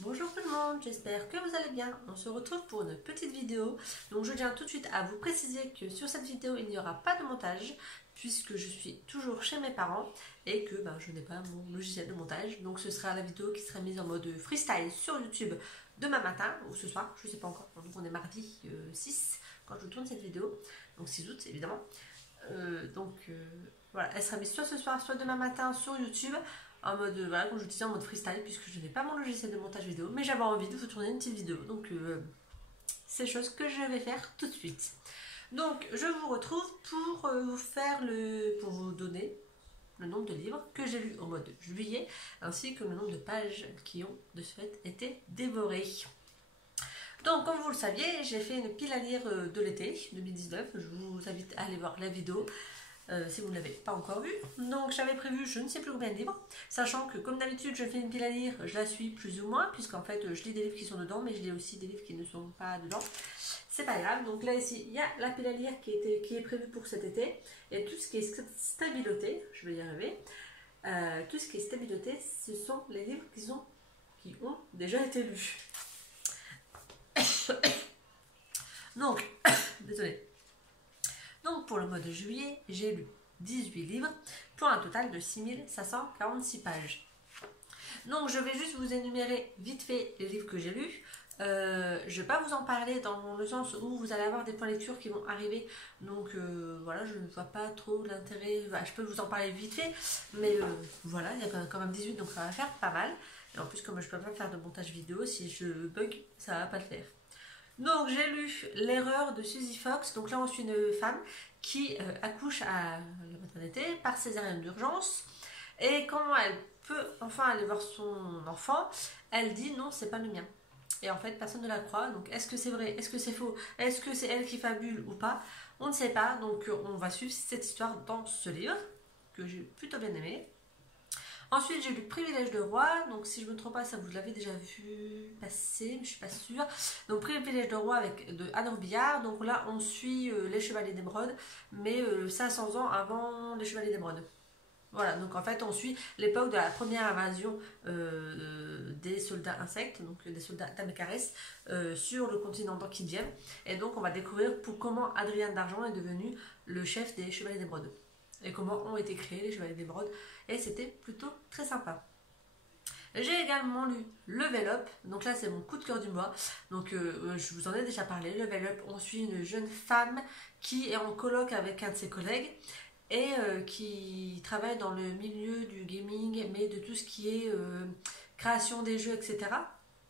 Bonjour tout le monde, j'espère que vous allez bien. On se retrouve pour une petite vidéo. Donc je tiens tout de suite à vous préciser que sur cette vidéo il n'y aura pas de montage puisque je suis toujours chez mes parents et que je n'ai pas mon logiciel de montage. Donc ce sera la vidéo qui sera mise en mode freestyle sur YouTube demain matin ou ce soir, je ne sais pas encore. Donc on est mardi 6 quand je tourne cette vidéo, donc 6 août évidemment. Voilà, elle sera mise soit ce soir soit demain matin sur YouTube en mode, voilà, comme je vous disais, en mode freestyle, puisque je n'ai pas mon logiciel de montage vidéo, mais j'avais envie de vous tourner une petite vidéo. Donc, c'est chose que je vais faire tout de suite. Donc, je vous retrouve pour pour vous donner le nombre de livres que j'ai lus au mois de juillet, ainsi que le nombre de pages qui ont de ce fait été dévorées. Donc, comme vous le saviez, j'ai fait une pile à lire de l'été 2019. Je vous invite à aller voir la vidéo. Si vous ne l'avez pas encore vu. Donc j'avais prévu je ne sais plus combien de livres, sachant que comme d'habitude je fais une pile à lire, je la suis plus ou moins, puisqu'en fait je lis des livres qui sont dedans, mais je lis aussi des livres qui ne sont pas dedans. C'est pas grave, donc là ici il y a la pile à lire qui est prévue pour cet été, et tout ce qui est stabiloté, je vais y arriver, tout ce qui est stabiloté, ce sont les livres qui ont déjà été lus. Donc, désolé. Donc pour le mois de juillet, j'ai lu 18 livres pour un total de 6546 pages. Donc je vais juste vous énumérer vite fait les livres que j'ai lus. Je ne vais pas vous en parler dans le sens où vous allez avoir des points de lecture qui vont arriver. Donc voilà, je ne vois pas trop l'intérêt. Je peux vous en parler vite fait, mais voilà, il y a quand même 18, donc ça va faire pas mal. Et en plus, comme je ne peux pas faire de montage vidéo, si je bug, ça ne va pas le faire. Donc j'ai lu L'erreur de Suzy Fox. Donc là on suit une femme qui accouche à la maternité par césarienne d'urgence. Et quand elle peut enfin aller voir son enfant, elle dit non, c'est pas le mien. Et en fait personne ne la croit. Donc est-ce que c'est vrai, est-ce que c'est faux, est-ce que c'est elle qui fabule ou pas? On ne sait pas. Donc on va suivre cette histoire dans ce livre que j'ai plutôt bien aimé. Ensuite, j'ai lu Privilège de roi. Donc, si je ne me trompe pas, ça vous l'avez déjà vu passer, mais je suis pas sûre. Donc, Privilège de roi de Anne Robillard. Donc là, on suit les Chevaliers d'Émeraude, mais 500 ans avant les Chevaliers d'Émeraude. Voilà, donc en fait, on suit l'époque de la première invasion des soldats insectes, donc des soldats Tamécarès, sur le continent d'Anquidien. Et donc, on va découvrir comment Adrien d'Argent est devenu le chef des Chevaliers d'Émeraude. Et comment ont été créés les Chevaliers d'Émeraude. Et c'était plutôt très sympa. J'ai également lu Level Up, donc là c'est mon coup de cœur du mois. Donc je vous en ai déjà parlé. Level Up, on suit une jeune femme qui est en coloc avec un de ses collègues et qui travaille dans le milieu du gaming, mais de tout ce qui est création des jeux, etc.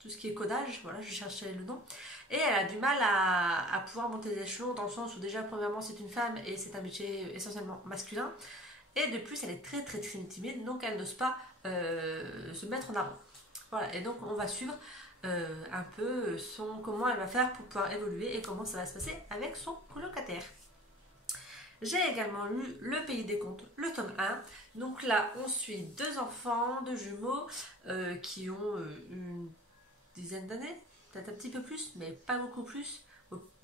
Tout ce qui est codage, voilà, je cherchais le nom. Et elle a du mal à pouvoir monter les échelons dans le sens où déjà premièrement c'est une femme et c'est un métier essentiellement masculin. Et de plus elle est très très très timide, donc elle n'ose pas se mettre en avant. Voilà, et donc on va suivre un peu comment elle va faire pour pouvoir évoluer et comment ça va se passer avec son colocataire. J'ai également lu Le Pays des Contes, le tome 1. Donc là, on suit deux enfants, deux jumeaux qui ont une dizaine d'années, peut-être un petit peu plus, mais pas beaucoup plus,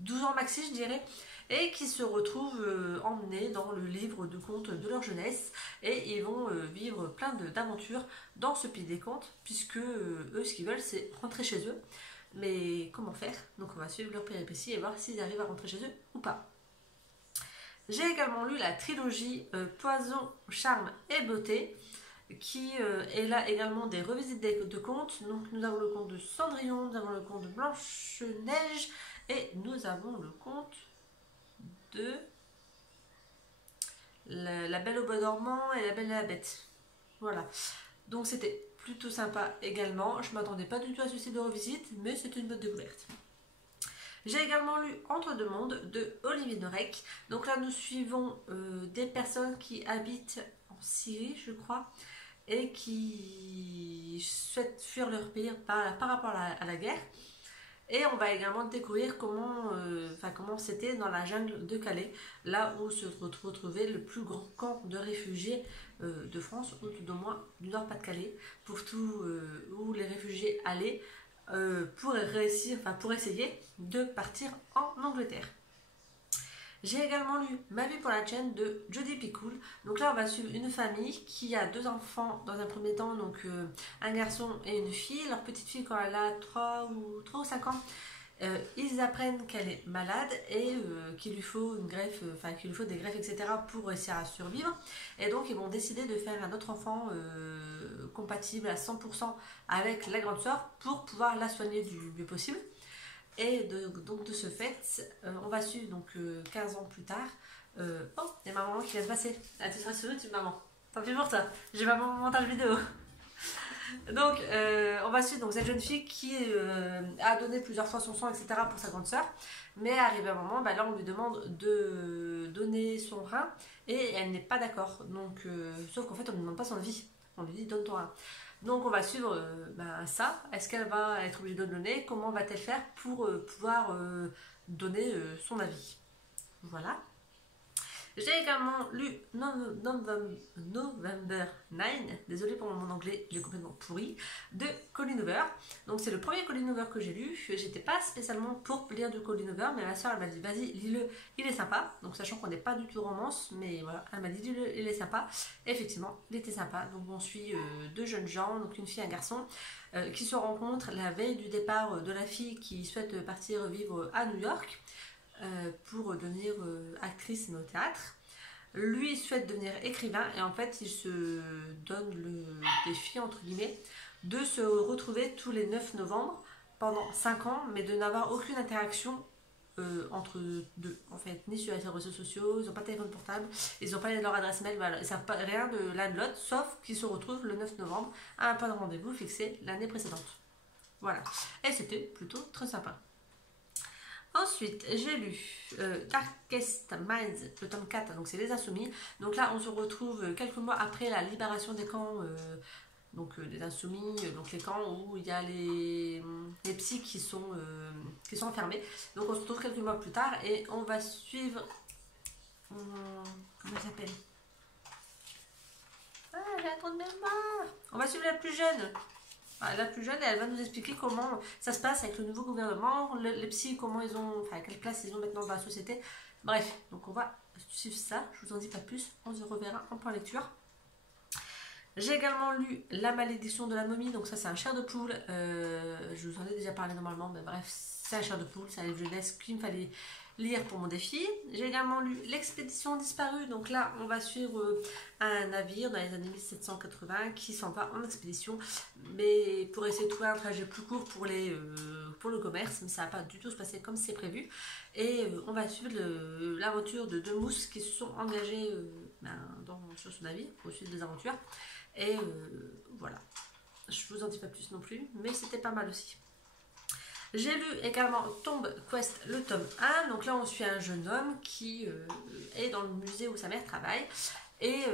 12 ans maxi je dirais, et qui se retrouvent emmenés dans le livre de contes de leur jeunesse, et ils vont vivre plein d'aventures dans ce Pays des Contes, puisque eux ce qu'ils veulent c'est rentrer chez eux, mais comment faire? Donc on va suivre leur péripéties et voir s'ils arrivent à rentrer chez eux ou pas. J'ai également lu la trilogie Poison, Charme et Beauté, qui est là également des revisites de contes. Donc nous avons le conte de Cendrillon, nous avons le conte de Blanche-Neige et nous avons le conte de la Belle au bois dormant et la Belle et la Bête. Voilà. Donc c'était plutôt sympa également. Je ne m'attendais pas du tout à ce type de revisite, mais c'est une bonne découverte. J'ai également lu Entre deux mondes de Olivier Norek. Donc là, nous suivons des personnes qui habitent en Syrie, je crois, et qui souhaitent fuir leur pays par rapport à la guerre. Et on va également découvrir comment c'était dans la jungle de Calais, là où se retrouvait le plus grand camp de réfugiés de France, ou tout au moins du Nord-Pas-de-Calais, où les réfugiés allaient pour essayer de partir en Angleterre. J'ai également lu Ma vie pour la chaîne de Jodie Picoult. Donc là, on va suivre une famille qui a 2 enfants dans un premier temps, donc un garçon et une fille. Leur petite fille, quand elle a 3 ou 5 ans, ils apprennent qu'elle est malade et qu'il lui faut une greffe, qu'il lui faut des greffes, etc. pour réussir à survivre. Et donc, ils vont décider de faire un autre enfant compatible à 100% avec la grande sœur pour pouvoir la soigner du mieux possible. Et donc de ce fait, on va suivre donc 15 ans plus tard. Oh, il y a ma maman qui vient de passer. Ah, tu seras sur YouTube, maman. Tant pis pour toi. J'ai pas mon montage vidéo. Donc, on va suivre donc, cette jeune fille qui a donné plusieurs fois son sang, etc. pour sa grande sœur. Mais arrivé à un moment, là, on lui demande de donner son rein et elle n'est pas d'accord. Donc, sauf qu'en fait, on ne lui demande pas son avis. On lui dit donne ton rein. Donc, on va suivre ça. Est-ce qu'elle va être obligée de donner? Comment va-t-elle faire pour pouvoir donner son avis? Voilà. J'ai également lu November 9, désolé pour mon anglais, il est complètement pourri, de Colleen Hoover. Donc c'est le premier Colleen Hoover que j'ai lu. J'étais pas spécialement pour lire du Colleen Hoover, mais ma soeur elle m'a dit vas-y lis-le, il est sympa. Donc sachant qu'on n'est pas du tout romance, mais voilà, elle m'a dit lis-le, il est sympa. Et effectivement, il était sympa. Donc on suit 2 jeunes gens, donc une fille et un garçon, qui se rencontrent la veille du départ de la fille qui souhaite partir vivre à New York. Pour devenir actrice au théâtre. Lui souhaite devenir écrivain et en fait il se donne le défi entre guillemets de se retrouver tous les 9 novembre pendant 5 ans mais de n'avoir aucune interaction entre deux en fait, ni sur les réseaux sociaux, ils n'ont pas de téléphone portable, ils n'ont pas leur adresse mail, voilà, ils ne savent pas rien de l'un de l'autre sauf qu'ils se retrouvent le 9 novembre à un point de rendez-vous fixé l'année précédente. Voilà, et c'était plutôt très sympa. Ensuite, j'ai lu Darkest Minds, le tome 4, donc c'est Les Insoumis. Donc là, on se retrouve quelques mois après la libération des camps, des Insoumis, donc les camps où il y a les psys qui sont enfermés. Donc on se retrouve quelques mois plus tard et on va suivre... comment elle s'appelle? Ah, j'ai un trou de mémoire. On va suivre la plus jeune. La plus jeune, elle va nous expliquer comment ça se passe avec le nouveau gouvernement, les psys, comment ils ont, quelle place ils ont maintenant dans la société. Bref, donc on va suivre ça. Je vous en dis pas plus. On se reverra en point lecture. J'ai également lu La malédiction de la momie. Donc ça, c'est un chair de poule. Je vous en ai déjà parlé normalement, mais bref, c'est un chair de poule. C'est un livre de jeunesse qu'il me fallait lire pour mon défi. J'ai également lu L'expédition disparue. Donc là, on va suivre un navire dans les années 1780 qui s'en va en expédition, mais pour essayer de trouver un trajet plus court pour le commerce, mais ça va pas du tout se passer comme c'est prévu. Et on va suivre l'aventure de 2 mousses qui se sont engagées sur ce navire pour suivre des aventures. Et voilà. Je vous en dis pas plus non plus, mais c'était pas mal aussi. J'ai lu également Tomb Quest, le tome 1. Donc là, on suit un jeune homme qui est dans le musée où sa mère travaille. Et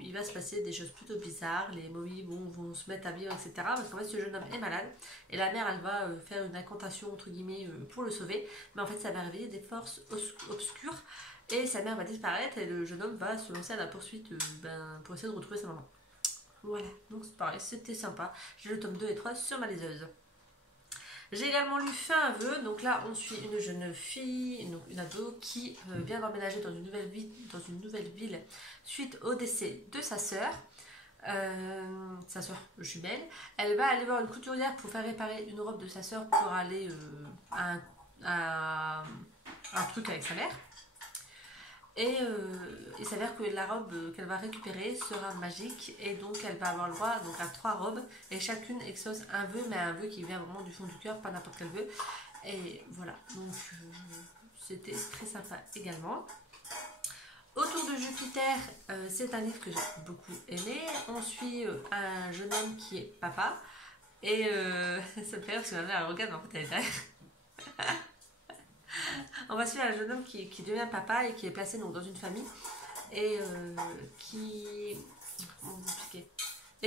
il va se passer des choses plutôt bizarres. Les momies vont se mettre à vivre, etc. Parce qu'en fait, ce jeune homme est malade. Et la mère, elle va faire une incantation, entre guillemets, pour le sauver. Mais en fait, ça va réveiller des forces obscures. Et sa mère va disparaître. Et le jeune homme va se lancer à la poursuite pour essayer de retrouver sa maman. Voilà, donc c'est pareil, c'était sympa. J'ai le tome 2 et 3 sur ma liseuse. J'ai également lu Fais un vœu. Donc là, on suit une jeune fille, une ado, qui vient d'emménager dans une nouvelle ville suite au décès de sa sœur jumelle. Elle va aller voir une couturière pour faire réparer une robe de sa sœur pour aller à un truc avec sa mère. Et il s'avère que la robe qu'elle va récupérer sera magique et donc elle va avoir le droit donc, à 3 robes et chacune exauce un vœu, mais un vœu qui vient vraiment du fond du cœur, pas n'importe quel vœu. Et voilà, donc c'était très sympa également. Autour de Jupiter, c'est un livre que j'ai beaucoup aimé. On suit un jeune homme qui est papa et ça me fait rire parce que ma mère elle regarde mais en fait elle est derrière. On va suivre un jeune homme qui devient papa et qui est placé donc, dans une famille et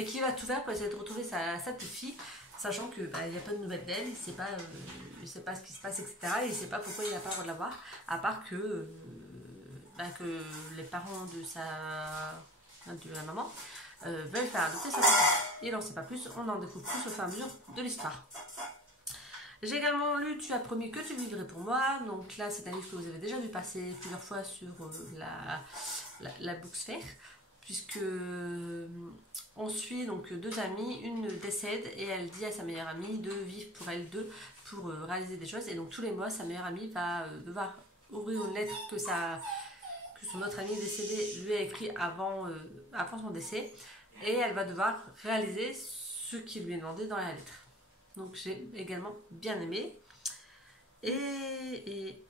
qui va tout faire pour essayer de retrouver sa petite fille, sachant qu'il n'y a pas de nouvelles d'elle, il ne sait pas ce qui se passe, etc. Et il ne sait pas pourquoi il n'a pas le droit de la voir, à part que les parents de la maman veulent faire adopter sa petite. Il n'en sait pas plus, on en découvre plus au fur et à mesure de l'histoire. J'ai également lu Tu as promis que tu vivrais pour moi. Donc là, c'est un livre que vous avez déjà vu passer plusieurs fois sur la Booksphère, puisque on suit donc deux amies, une décède et elle dit à sa meilleure amie de vivre pour elle deux pour réaliser des choses. Et donc tous les mois, sa meilleure amie va devoir ouvrir une lettre que son autre amie décédée lui a écrit avant son décès, et elle va devoir réaliser ce qui lui est demandé dans la lettre. Donc j'ai également bien aimé. Et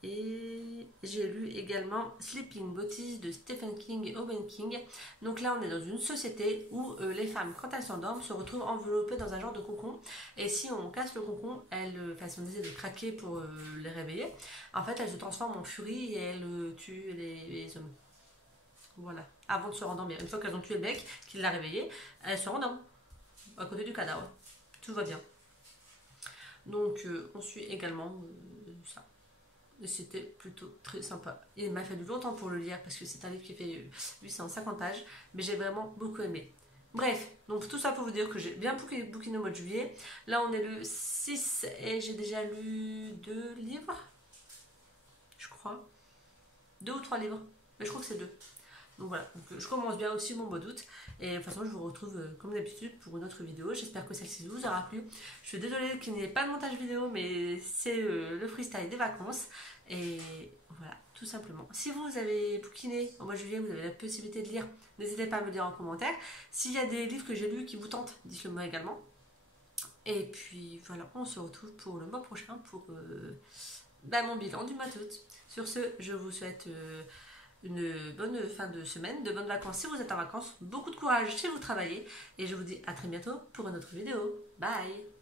j'ai lu également Sleeping Beauty de Stephen King et Owen King. Donc là on est dans une société où les femmes, quand elles s'endorment, se retrouvent enveloppées dans un genre de cocon, et si on casse le cocon, si on essaie de craquer pour les réveiller, en fait elles se transforment en furie et elles tuent les hommes. Voilà, avant de se rendormir. Une fois qu'elles ont tué le mec qui l'a réveillé, elles se rendorment à côté du cadavre. Tout va bien. Donc on suit également ça. Et c'était plutôt très sympa. Il m'a fallu longtemps pour le lire parce que c'est un livre qui fait 850 pages, mais j'ai vraiment beaucoup aimé. Bref, donc tout ça pour vous dire que j'ai bien bouquiné au mois de juillet. Là on est le 6 et j'ai déjà lu 2 livres, je crois. 2 ou 3 livres, mais je crois que c'est 2. Donc voilà, donc je commence bien aussi mon mois d'août. Et de toute façon, je vous retrouve comme d'habitude pour une autre vidéo. J'espère que celle-ci vous aura plu. Je suis désolée qu'il n'y ait pas de montage vidéo, mais c'est le freestyle des vacances. Et voilà, tout simplement. Si vous avez bouquiné au mois de juillet, vous avez la possibilité de lire, n'hésitez pas à me le dire en commentaire. S'il y a des livres que j'ai lus qui vous tentent, dites-le moi également. Et puis voilà, on se retrouve pour le mois prochain pour mon bilan du mois d'août. Sur ce, je vous souhaite une bonne fin de semaine, de bonnes vacances si vous êtes en vacances, beaucoup de courage si vous travaillez, et je vous dis à très bientôt pour une autre vidéo. Bye!